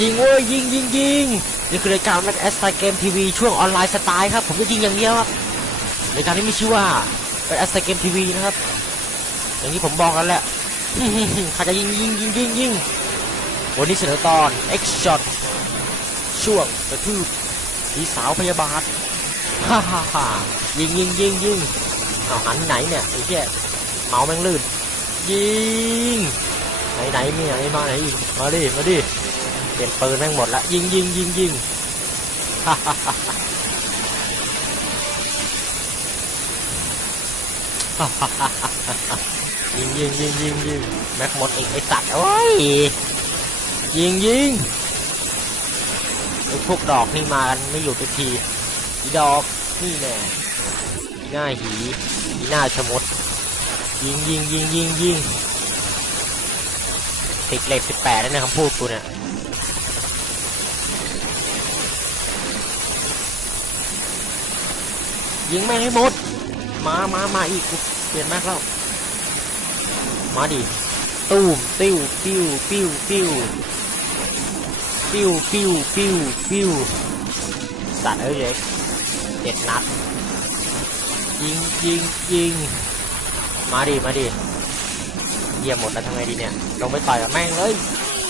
ยิงเว้ยยิงยิงยิงนี่คือรายการแม็กแอสไตเกมทีวีช่วงออนไลน์สไตล์ครับ ผมจะยิงอย่างเดียวครับรายการนี้มีชื่อว่าเป็นแอสไตเกมทีวีนะครับ อย่างที่ผมบอกกันแหละใครจะยิงยิงยิงยิงยิงวันนี้เสนอตอน X Shot ช่วงกระทืบผีสาวพยาบาลฮ่าฮ่าฮ่ายิงยิงยิงยิงเอาหันไหนเนี่ยไอ้แค่เมาแมงลื่นยิงไหนไหนมีไหนมาไหนอีกมาดิมาดิ เปลี่ยนปืนแม่งหมดละยิงยิงยิงยิงฮ่าฮ่าฮ่าฮ่าฮ่ายิงยิงยิงยิงยิงแม็กหมดอีกไอสัตว์โอ้ยยิงยิงไอพวกดอกนี่มากันไม่หยุดสักทีอีดอกนี่แน่อีหน้าหีอีหน้าชมด ยิงยิงยิงยิงยิงติดเลขสิบแปดแล้วนะคำพูดกูเนี่ย ยิงแม่งให้หมด มามามาอีกเปลี่ยนแม็กแล้วมาดิตูมติ้วปิ้วปิ้วปิ้วปิ้วปิ้วปิ้วปิ้วสัตว์เอ้ยเล็กเจ็ดนัดยิงยิงยิงมาดิมาดิเยี่ยมหมดแล้วทำไงดีเนี่ยลงไปต่อยกับแม่งเลย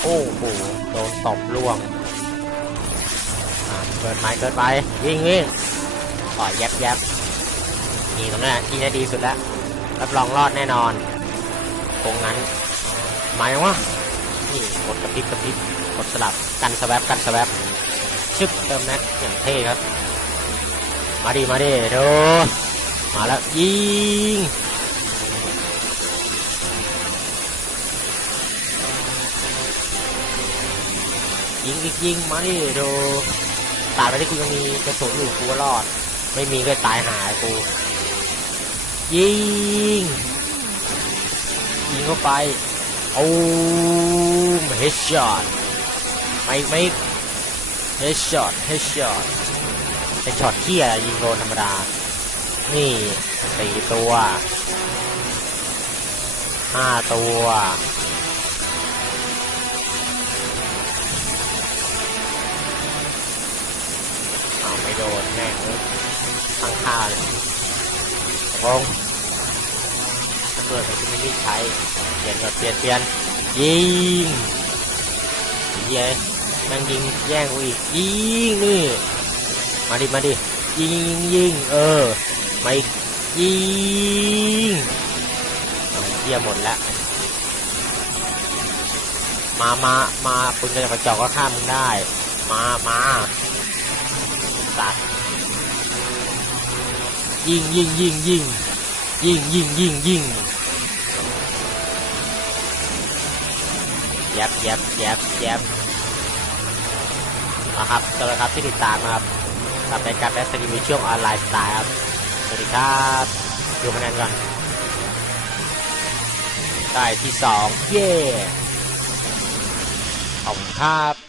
โอ้โหโดนตบล่วงเกิดไปเกิดไปยิงยิง ต่อยแยบแยบนี่ตรงนั้นแหละที่นี่ดีสุดแล้วรับรองรอดแน่นอน ตรงนั้นหมายว่านี่กดกระพริบกระพริบกดสลับกันสแวบกันสแวบชึบเติมแม็กอย่างเท่ครับ มาดิมาดิดูมาแล้วยิงยิงอีกยิงมาดิดูตายไปที่กูยังมีกระสุนอยู่กูก็รอด ไม่มีก็ตายหายกูยิงยิงเข้าไปโอ้มเฮดช็อตไม่ไม่เฮดช็อตเฮดช็อตไอช็อตที่อะไรยิงโดนธรรมดา นี่สี่ตัวห้าตัวอ้าวไม่โดนแม่ง เลยตั้งค่าเลยพงตำรวจมันจะไม่ได้ใช้เปลี่ยนก่อนเปลี่ยนเปลี่ยนยิงเย้ยแม่งยิงแย่งกูอีกยิงนี่มาดิมาดิยิงยิงยิงเออมาอีกยิงเอาเยี่ยหมดแล้วมามามาปืนกระจกกระจอกก็ฆ่ามึงได้ มามาสัตว์ ยิงยิงยิงยิงยิงยิงยิงยิงยับยับยับยับนะครับสวัสดีครับที่ติดตามนะครับกับรายการแบสตีวีช่วงออนไลน์สไตล์ครับสวัสดีครับดูคะแนนก่อนได้ที่สองเย่ขอบคุณครับ